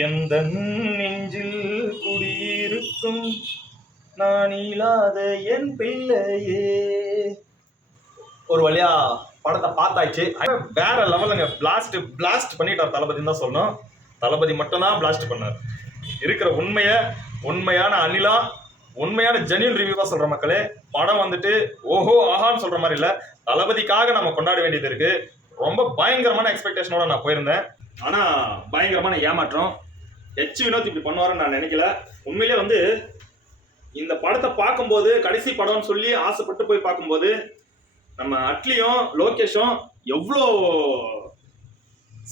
எந்தன் நெஞ்சில் குடியிருக்கும் நான் இல்லாத என் பிள்ளையே. ஒரு வழியா படத்தை பார்த்தாச்சு. வேற லெவலுங்க. பிளாஸ்ட் பண்ணிட்டார் தளபதினு தான் சொல்லணும். தளபதி மட்டும்தான் பிளாஸ்ட் பண்ணார். இருக்கிற உண்மையான அனிலா, உண்மையான ஜெனியூன் ரிவ்யூவா சொல்ற மக்களே. படம் வந்துட்டு ஓஹோ ஆஹான்னு சொல்ற மாதிரி இல்ல, தளபதிக்காக நம்ம கொண்டாட வேண்டியது இருக்கு. ரொம்ப பயங்கரமான எக்ஸ்பெக்டேஷனோட நான் போயிருந்தேன். ஆனா பயங்கரமான ஏமாற்றம். வினோத் இப்படி பண்ணுவாருன்னு நான் நினைக்கல. உண்மையிலே வந்து இந்த படத்தை பார்க்கும்போது, கடைசி படம்னு சொல்லி ஆசைப்பட்டு போய் பார்க்கும்போது, நம்ம அட்லியும் லோகேஷும் எவ்வளோ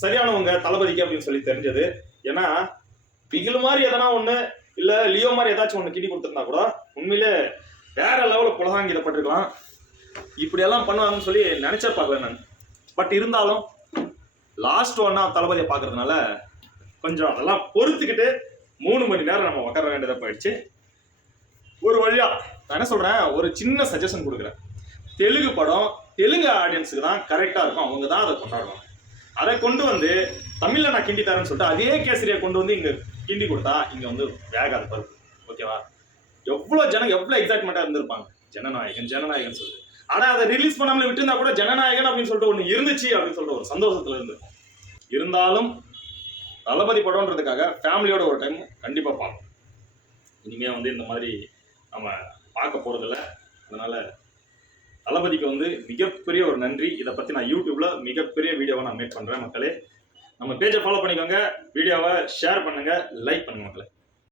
சரியானவங்க தளபதிக்கு அப்படின்னு சொல்லி தெரிஞ்சது. ஏன்னா பிகில் மாதிரி எதனா ஒண்ணு இல்ல லியோ மாதிரி ஏதாச்சும் ஒண்ணு கிட்டி கொடுத்துருந்தா கூட உண்மையிலே வேற லெவலில் புலகாங்கிதப்பட்டிருக்கலாம். இப்படி எல்லாம் பண்ணுவாங்கன்னு சொல்லி நினைச்சே பார்க்கல நான். பட் இருந்தாலும் லாஸ்ட் ஒன்னா தளபதியை பார்க்கறதுனால கொஞ்சம் அதெல்லாம் பொறுத்துக்கிட்டு 3 மணி நேரம் நம்ம உட்கார வேண்டியதா போயிடுச்சு. ஒரு வழியா நான் என்ன சொல்றேன், ஒரு சின்ன சஜஷன் கொடுக்குறேன். தெலுங்கு படம் தெலுங்கு ஆடியன்ஸுக்கு தான் கரெக்டா இருக்கும். அவங்க தான் அதை கொண்டாடுவாங்க. அதை கொண்டு வந்து தமிழ்ல நான் கிண்டி தரேன்னு சொல்லிட்டு அதே கேசரியை கொண்டு வந்து இங்க கிண்டி கொடுத்தா இங்க வந்து வேகாத பருப்பு. ஓகேவா? எவ்வளவு எக்ஸைட்மெண்டா இருந்திருப்பாங்க. ஜனநாயகன் சொல்லிட்டு. ஆனா அதை ரிலீஸ் பண்ணாமல விட்டுருந்தா கூட ஜனநாயகன் அப்படின்னு சொல்லிட்டு ஒண்ணு இருந்துச்சு அப்படின்னு சொல்லிட்டு ஒரு சந்தோஷத்துல இருந்து. இருந்தாலும் தளபதி படம்ன்றதுக்காக ஃபேமிலியோட ஒரு டைம் கண்டிப்பா பார்ப்போம். இனிமே வந்து இந்த மாதிரி நம்ம பார்க்க போறதில்ல. அதனால தளபதிக்கு வந்து மிகப்பெரிய ஒரு நன்றி. இதை பத்தி நான் யூடியூப்ல மிகப்பெரிய வீடியோவை நான் மேக் பண்றேன். மக்களே, நம்ம பேஜை ஃபாலோ பண்ணிக்கோங்க, வீடியோவை ஷேர் பண்ணுங்க, லைக் பண்ணுங்க மக்களே.